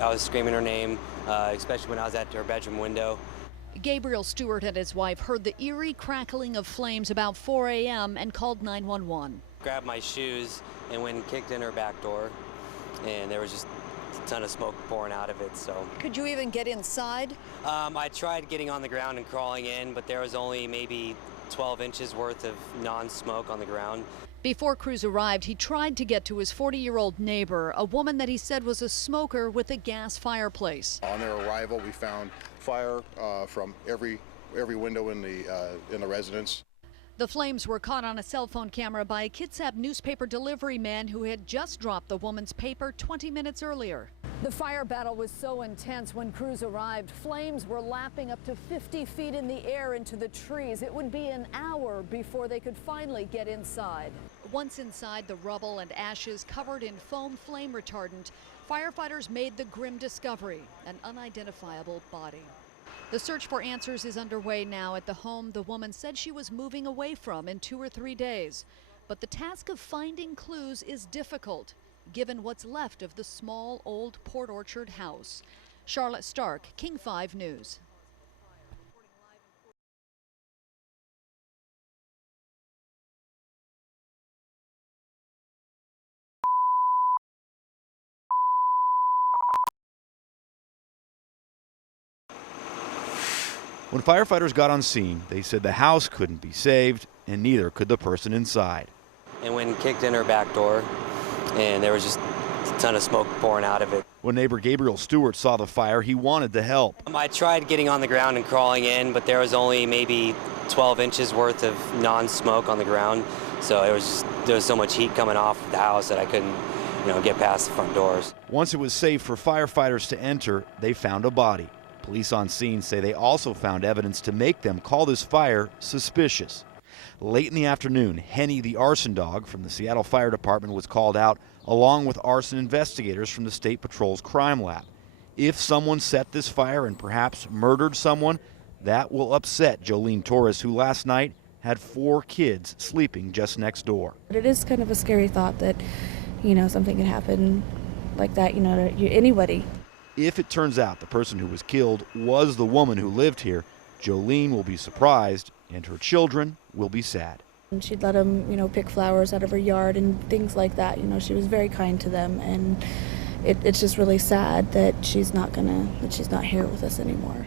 I was screaming her name, especially when I was at her bedroom window. Gabriel Stewart and his wife heard the eerie crackling of flames about 4 a.m. and called 911. Grabbed my shoes and went and kicked in her back door, and there was just a ton of smoke pouring out of it. So, could you even get inside? I tried getting on the ground and crawling in, but there was only maybe 12 inches worth of non-smoke on the ground. Before crews arrived, he tried to get to his 40-year-old neighbor, a woman that he said was a smoker with a gas fireplace. On their arrival, we found fire from every window in the residence. The flames were caught on a cell phone camera by a Kitsap newspaper delivery man who had just dropped the woman's paper 20 minutes earlier. The fire battle was so intense when crews arrived. Flames were lapping up to 50 feet in the air into the trees. It would be an hour before they could finally get inside. Once inside, the rubble and ashes covered in foam flame retardant, firefighters made the grim discovery: an unidentifiable body. The search for answers is underway now at the home the woman said she was moving away from in 2 or 3 days. But the task of finding clues is difficult, given what's left of the small old Port Orchard house. Charlotte Stark, King 5 News. When firefighters got on scene, they said the house couldn't be saved, and neither could the person inside. And went and kicked in her back door, and there was just a ton of smoke pouring out of it. When neighbor Gabriel Stewart saw the fire, he wanted to help. I tried getting on the ground and crawling in, but there was only maybe 12 inches worth of non-smoke on the ground. So there was so much heat coming off the house that I couldn't, get past the front doors. Once it was safe for firefighters to enter, they found a body. Police on scene say they also found evidence to make them call this fire suspicious. Late in the afternoon, Henny, the arson dog from the Seattle Fire Department, was called out, along with arson investigators from the State Patrol's crime lab. If someone set this fire and perhaps murdered someone, that will upset Jolene Torres, who last night had 4 kids sleeping just next door. It is kind of a scary thought that, something could happen like that, to anybody. If it turns out the person who was killed was the woman who lived here, Jolene will be surprised and her children will be sad. And she'd let them, pick flowers out of her yard and things like that. She was very kind to them, and it's just really sad that she's not here with us anymore.